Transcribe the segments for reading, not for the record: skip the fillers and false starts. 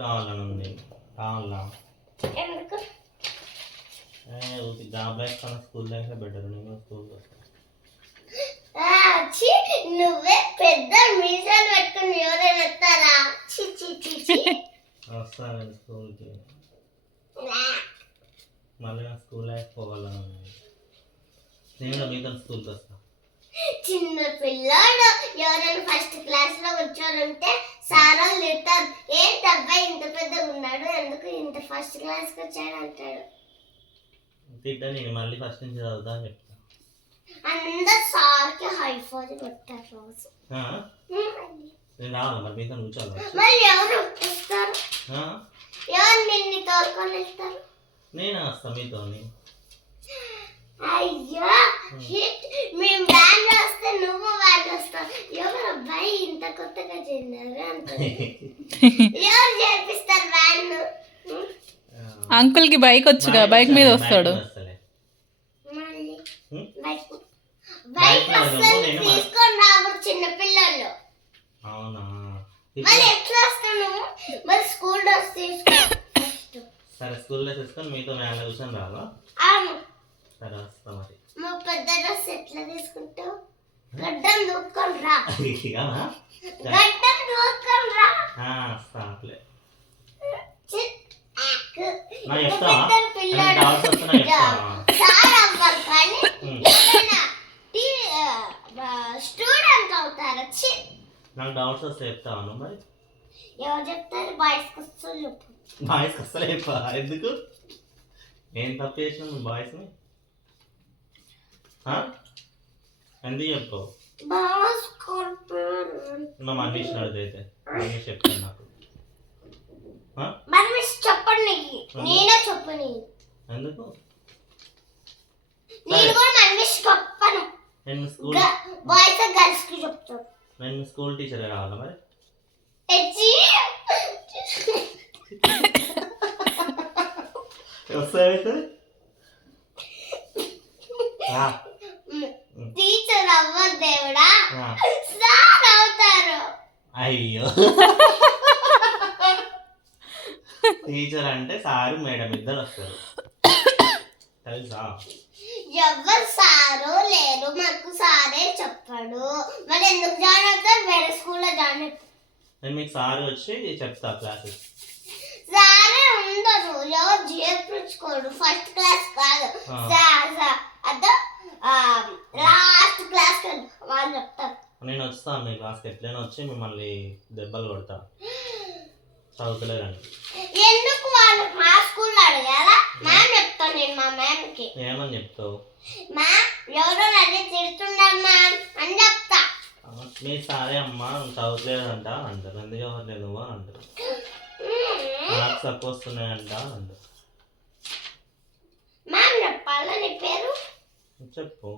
రావాలనుంది. రావాలా ఎందుకు job life కన్నా స్కూల్ లైఫ్ బెటర్. నేను స్కూల్ నువ్వే పెద్ద మీసాలు పెట్టుకుని ఎవరైనా వస్తారా? వస్తాను స్కూల్కి. మళ్ళీ నా స్కూల్ లైఫ్ పోవాలని ఉంది. నేను మీతో స్కూల్కి వస్తాను. చిన్న పిల్లాడు ఎవరైనా ఫస్ట్ క్లాస్ లో కూర్చోనుంటే సార్ వాళ్ళు తిడతారు, ఏంటి అబ్బాయి ఇంత పెద్దగా ఉన్నాడు, ఎందుకు ఇంత ఫస్ట్ క్లాస్ కి వచ్చాడు అంటాడు. తిట్టా నేను మళ్ళీ ఫస్ట్ నుంచి చదువుతా అని చెప్తా. అందరు సార్ కి హై ఫోర్ కొట్టారు రోజు. నేను రావాలి మరి మీతో కూర్చోవాలి. మళ్ళీ ఎవరు వస్తారు? ఎవరు నిన్ను తోలుకొని వెళ్తారు? నేను వస్తా మీతో. అయ్యో మేము వ్యాన్ వస్తే నువ్వు వ్యాన్ వస్తావు. ఎవరు అబ్బాయి ఇంత కొత్తగా చెందారు అంటారు. ఎవరు చేపిస్తారు వ్యాన్? అంకుల్ కి బైక్ వచ్చుగా, బైక్ మీద వస్తాడు. బైక్ వస్తుంది తీసుకొని రాబోదు చిన్న పిల్లలు. అవునా? మళ్ళీ ఎట్లా వస్తాను? మరి స్కూల్ డ్రెస్ తీసుకో. సరే స్కూల్లో తీసుకొని మీతో వ్యాన్లో కూర్చొని రావా? సరే వస్తా మరి. మా పెద్ద డ్రెస్ ఎట్లా తీసుకుంటావు? గడ్డం దూకొని రా. గడ్డం దూకొని రా. వస్తాలే. స్టూడెంట్ అవుతారా? నాకు డౌట్స్ వస్తే చెప్తాను. మరి ఎవరు చెప్తారు? బాయ్స్ వస్తూ చెప్పు. బాయ్స్ వస్తలే ఎందుకు? ఏం తప్పు చేసిన బాయ్స్ని? ఎందుకు చెప్పు? మా మనీష్ అడిగితే మనీష్ చెప్తాను నాకు. మనీష్ చెప్పండి, నేనే చెప్పను. ఎందుకు? నేను కూడా మనీష్ చెప్పను. నేను స్కూల్ బాయ్స్ గర్ల్స్ కి చెప్తాను. నేను స్కూల్ టీచర్ కావాలా మరి? వస్తాయితే టీచర్ అవ్వరు దేవుడా, సార్ అవుతారు. అయ్యో టీచర్ అంటే సారు మేడం ఇద్దరు వస్తారు తెలుసా? ఎవరు సారు లేరు, మాకు సారే చెప్పాడు. మరి ఎందుకు జాయిన్ అవుతారు? వేరే స్కూల్లో జాయిన్ అవుతారు. నేను మీకు సార్ వచ్చి చెప్తా క్లాసెస్. సారే ఉండరు, ఎవరు చేపించుకోరు. ఫస్ట్ క్లాస్ కాదు, అదో లాస్ట్ క్లాస్ వాళ్ళు చెప్తారు. నేను వస్తాను మీ క్లాస్కి. ఎట్లయినా వచ్చి మిమ్మల్ని దెబ్బలు కొడతా చదువుతలేదండి. ఎందుకు వాళ్ళు మా స్కూల్లో అడగాలా? మ్యామ్ చెప్తాను నేను మా మ్యామ్కి. ఏమని చెప్తావు? మ్యామ్ ఎవరో నన్ను తిడుతున్నారు మ్యామ్ అని చెప్తా. మీ సారే అమ్మా చదువుతలేదంట అంటారు. ఎందుకు చదవట్లేదు నువ్వు అని అంటారు. నాకు తక్కువ వస్తున్నాయంట అంటారు. మ్యామ్ చెప్పాలా నీ పేరు? చెప్పు.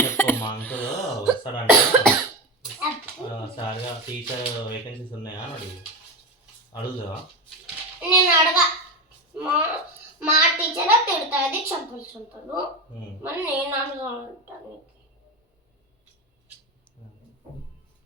చెప్పు. మా అంకుల్ వస్తాడంట సార్గా టీచర్ వేకెన్సీస్ ఉన్నాయా అని అడుగుతావా? నేను అడగా. మా టీచర్ తిడతాది, చెప్పాల్సి ఉంటాడు. మరి నేను అడుగుతాను.